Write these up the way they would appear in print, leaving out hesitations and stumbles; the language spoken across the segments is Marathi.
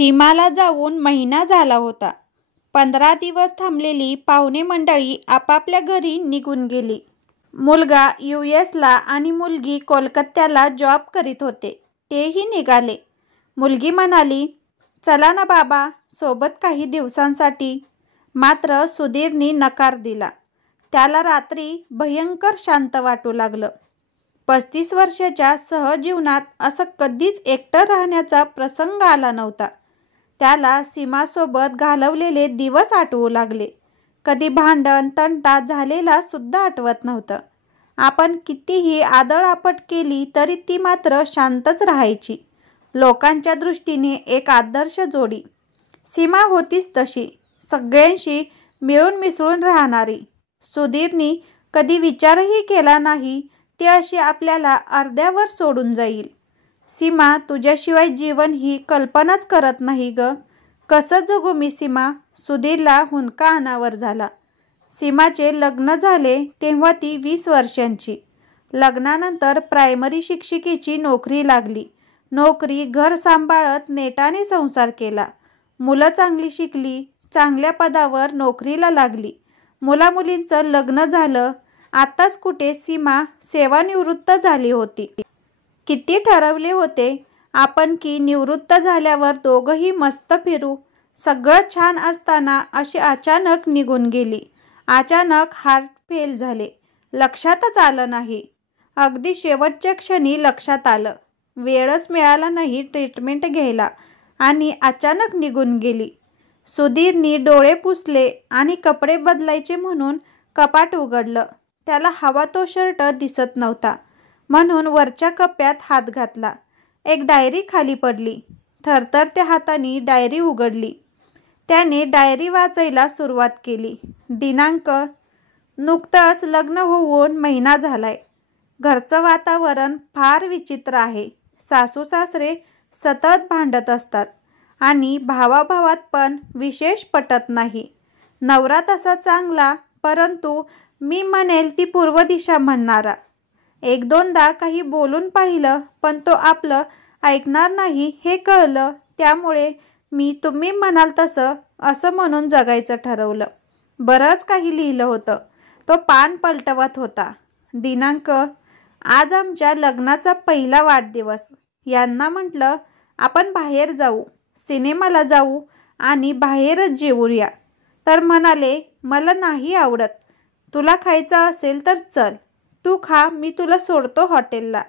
सीमाला जाऊन महिना झाला होता. 15 दिवस थांबलेली पाहुणे मंडळी आपापल्या घरी निघून गेली. मुलगा US ला आणि मुलगी कोलकात्याला जॉब करीत होते. तेही निघाले. मुलगी म्हणाली, चला ना बाबा सोबत काही दिवसांसाठी. मात्र सुधीरनी नकार दिला. त्याला रात्री भयंकर शांत वाटू लागलं. 35 वर्षाच्या सहजीवनात असं कधीच एकटं राहण्याचा प्रसंग आला नव्हता. त्याला सीमासोबत घालवलेले दिवस आठवू लागले. कधी भांडण तंटा झालेला सुद्धा आठवत नव्हतं. आपण कितीही आदळआपट केली तरी ती मात्र शांतच राहायची. लोकांच्या दृष्टीने एक आदर्श जोडी. सीमा होतीच तशी, सगळ्यांशी मिळून मिसळून राहणारी. सुधीरनी कधी विचारही केला नाही ती अशी आपल्याला अर्ध्यावर सोडून जाईल. सीमा, तुझ्याशिवाय जीवन ही कल्पनाच करत नाही ग. कसं जगू मी सीमा? सुधीरला हुंदका अनावर झाला. सीमाचे लग्न झाले तेव्हा ती 20 वर्षांची. लग्नानंतर प्रायमरी शिक्षिकेची नोकरी लागली. नोकरी, घर सांभाळत नेटाने संसार केला. मुलं चांगली शिकली, चांगल्या पदावर नोकरीला लागली. मुलामुलींचं लग्न झालं. आताच कुठे सीमा सेवानिवृत्त झाली होती. किती ठरवले होते आपण की निवृत्त झाल्यावर दोघंही मस्त फिरू. सगळं छान असताना अशी अचानक निघून गेली. अचानक हार्ट फेल झाले. लक्षातच आलं नाही. अगदी शेवटच्या क्षणी लक्षात आलं. वेळच मिळाला नाही ट्रीटमेंट घ्यायला आणि अचानक निघून गेली. सुधीरनी डोळे पुसले आणि कपडे बदलायचे म्हणून कपाट उघडलं. त्याला हवा तो शर्ट दिसत नव्हता म्हणून वरच्या कप्प्यात हात घातला. एक डायरी खाली पडली. थरथरत्या हाताने डायरी उघडली. त्याने डायरी वाचायला सुरुवात केली. दिनांक, नुकतंच लग्न होऊन महिना झालाय. घरचं वातावरण फार विचित्र आहे. सासू सासरे सतत भांडत असतात आणि भावाभावात पण विशेष पटत नाही. नवरा तसा चांगला, परंतु मी म्हणेल ती पूर्व दिशा म्हणणारा. 1-2दा काही बोलून पाहिलं पण तो आपलं ऐकणार नाही हे कळलं. त्यामुळे मी तुम्ही म्हणाल तसं असं म्हणून जगायचं ठरवलं. बरंच काही लिहिलं होतं. तो पान पलटवत होता. दिनांक, आज आमच्या लग्नाचा पहिला वाढदिवस. यांना म्हटलं आपण बाहेर जाऊ, सिनेमाला जाऊ आणि बाहेरच जेवूया. तर म्हणाले, मला नाही आवडत. तुला खायचं असेल तर चल, तू खा, मी तुला सोडतो हॉटेलला.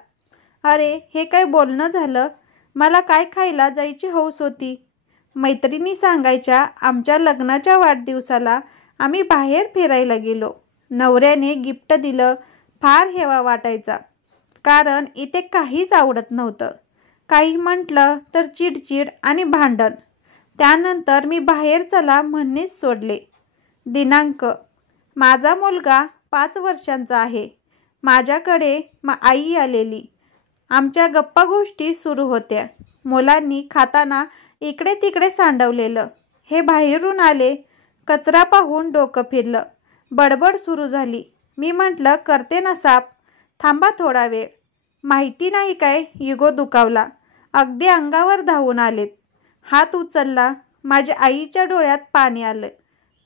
अरे हे काय बोलणं झालं? मला काय खायला जायची हौस होती. मैत्रिणी सांगायच्या आमच्या लग्नाच्या वाढदिवसाला आम्ही बाहेर फिरायला गेलो. नवऱ्याने गिफ्ट दिलं. फार हेवा वाटायचा, कारण इथे काहीच आवडत नव्हतं. काही म्हटलं तर चिडचिड आणि भांडण. त्यानंतर मी बाहेर चला म्हणणेच सोडले. दिनांक, माझा मुलगा 5 वर्षांचा आहे. माझ्याकडे आई आलेली. आमच्या गप्पा गोष्टी सुरू होत्या. मुलांनी खाताना इकडे तिकडे सांडवलेलं. हे बाहेरून आले. कचरा पाहून डोकं फिरलं. बडबड सुरू झाली. मी म्हटलं करते ना साफ, थांबा थोडा वेळ. माहिती नाही काय इगो दुखावला. अगदी अंगावर धावून आलेत. हात उचलला. माझ्या आईच्या डोळ्यात पाणी आलं.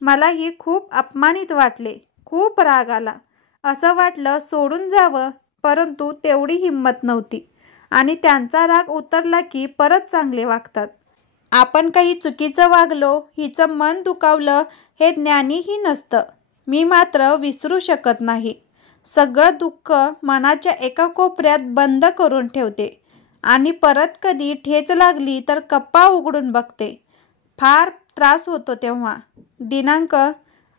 मलाही खूप अपमानित वाटले. खूप राग आला. असं वाटलं सोडून जावं, परंतु तेवढी हिंमत नव्हती. आणि त्यांचा राग उतरला की परत चांगले वागतात. आपण काही चुकीचं वागलो, हिचं मन दुखावलं हे ज्ञानीही नसतं. मी मात्र विसरू शकत नाही. सगळं दुःख मनाच्या एका कोपऱ्यात बंद करून ठेवते आणि परत कधी ठेच लागली तर कप्पा उघडून बघते. फार त्रास होतो तेव्हा. दिनांक,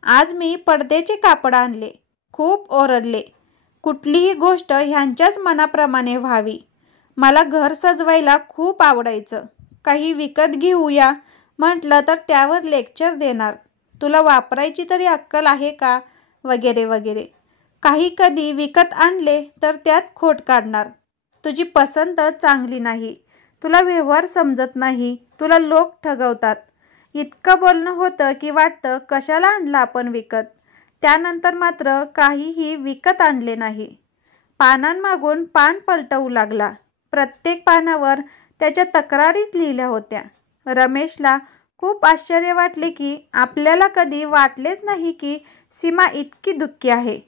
आज मी पडद्याचे कापड आणले. खूप ओरडले. कुठलीही गोष्ट ह्यांच्याच मनाप्रमाणे व्हावी. मला घर सजवायला खूप आवडायचं. काही विकत घेऊया म्हटलं तर त्यावर लेक्चर देणार. तुला वापरायची तरी अक्कल आहे का, वगैरे वगैरे. काही कधी विकत आणले तर त्यात खोट काढणार. तुझी पसंत चांगली नाही, तुला व्यवहार समजत नाही, तुला लोक ठगवतात. इतकं बोलणं होतं की वाटतं कशाला आणलं आपण विकत. त्यानंतर मात्र काहीही विकत आणले नाही. पानांमागून पान पलटवू लागला. प्रत्येक पानावर त्याच्या तक्रारीच लिहिल्या होत्या. रमेशला खूप आश्चर्य वाटले की आपल्याला कधी वाटलेच नाही की सीमा इतकी दुःखी आहे.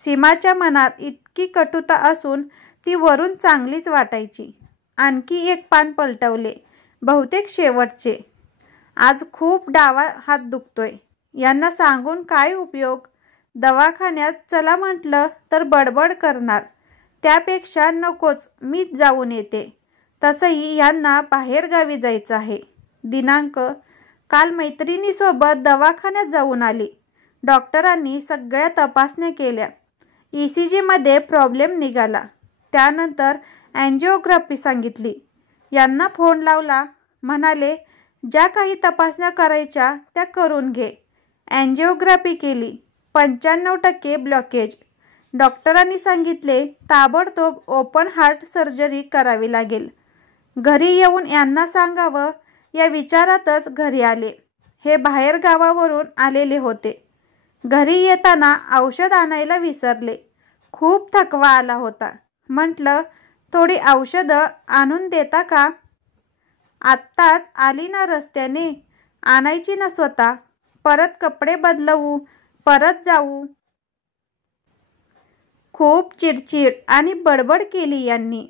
सीमाच्या मनात इतकी कटुता असून ती वरून चांगलीच वाटायची. आणखी एक पान पलटवले, बहुतेक शेवटचे. आज खूप डावा हात दुखतोय. यांना सांगून काय उपयोग? दवाखान्यात चला म्हटलं तर बडबड करणार. त्यापेक्षा नकोच, मीच जाऊन येते. तसंही यांना बाहेरगावी जायचं आहे. दिनांक: काल मैत्रिणीसोबत दवाखान्यात जाऊन आली. डॉक्टरांनी सगळ्या तपासण्या केल्या. ECG मध्ये प्रॉब्लेम निघाला. त्यानंतर अँजिओग्राफी सांगितली. यांना फोन लावला. म्हणाले ज्या काही तपासण्या करायच्या त्या करून घे. अँजिओग्राफी केली. 95% ब्लॉकेज. डॉक्टरांनी सांगितले ताबडतोब ओपन हार्ट सर्जरी करावी लागेल. घरी येऊन यांना सांगावं या विचारातच घरी आले. हे बाहेर गावावरून आलेले होते. घरी येताना औषध आणायला विसरले. खूप थकवा आला होता. म्हटलं थोडी औषधं आणून देता का? आत्ताच आली ना रस्त्याने, आणायची ना स्वतः? परत कपडे बदलवू, परत जाऊ. खूप चिडचिड आणि बडबड केली यांनी.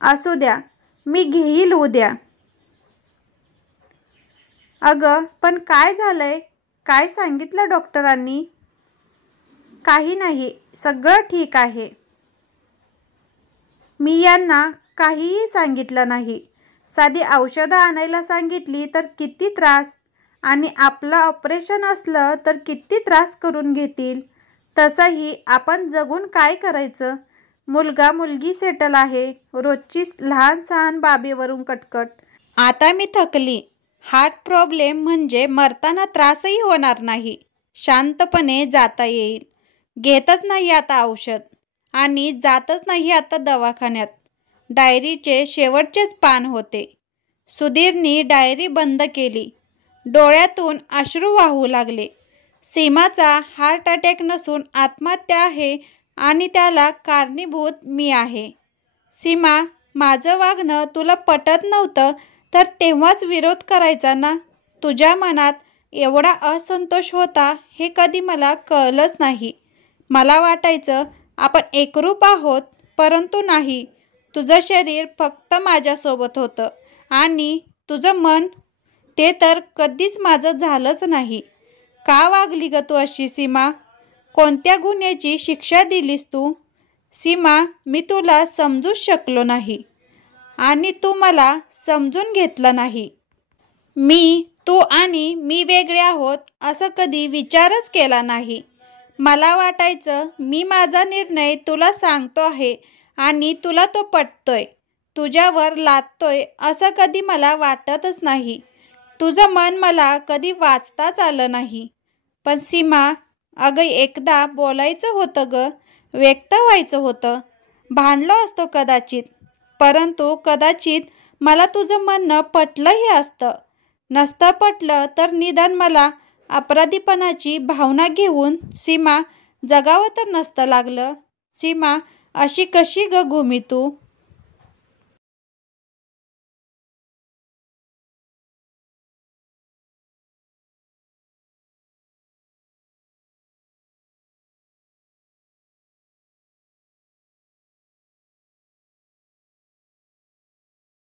असू द्या, मी घेईल उद्या. अगं पण काय झालंय? काय सांगितलं डॉक्टरांनी? काही नाही, सगळं ठीक आहे. मी यांना काहीही सांगितलं नाही. साधी औषधं आणायला सांगितली तर किती त्रास, आणि आपलं ऑपरेशन असलं तर किती त्रास करून घेतील. तसंही आपण जगून काय करायचं? मुलगा मुलगी सेटल आहे. रोजची लहान सहान बाबीवरून कटकट. आता मी थकली. हार्ट प्रॉब्लेम म्हणजे मरताना त्रासही होणार नाही. शांतपणे जाता येईल. घेतच नाही आता औषध आणि जातच नाही आता दवाखान्यात. डायरीचे शेवटचेच पान होते. सुधीरनी डायरी बंद केली. डोळ्यातून अश्रू वाहू लागले. सीमाचा हार्ट अटॅक नसून आत्महत्या आहे आणि त्याला कारणीभूत मी आहे. सीमा, माझं वागणं तुला पटत नव्हतं तर तेव्हाच विरोध करायचा ना. तुझ्या मनात एवढा असंतोष होता हे कधी मला कळलंच नाही. मला वाटायचं आपण एकरूप आहोत, परंतु नाही. तुझं शरीर फक्त माझ्यासोबत होतं आणि तुझं मन, ते तर कधीच माझं झालंच नाही. का वागली ग तू अशी सीमा? कोणत्या गुन्ह्याची शिक्षा दिलीस तू? सीमा, मी तुला समजूच शकलो नाही आणि तू मला समजून घेतलं नाही. तू आणि मी वेगळे आहोत असं कधी विचारच केला नाही. मला वाटायचं मी माझा निर्णय तुला सांगतो आहे आणि तुला तो पटतोय, तुझ्यावर लादतोय असं कधी मला वाटतच नाही. तुझं मन मला कधी वाचताच आलं नाही. पण सीमा, अगं एकदा बोलायचं होतं ग, व्यक्त व्हायचं होतं. भांडलो असतो कदाचित, परंतु कदाचित मला तुझं म्हणणं पटलंही असतं. नसतं पटलं तर निदान मला अपराधीपणाची भावना घेऊन सीमा जगावं तर नसतं लागलं. सीमा, अशी कशी ग घुमी तू?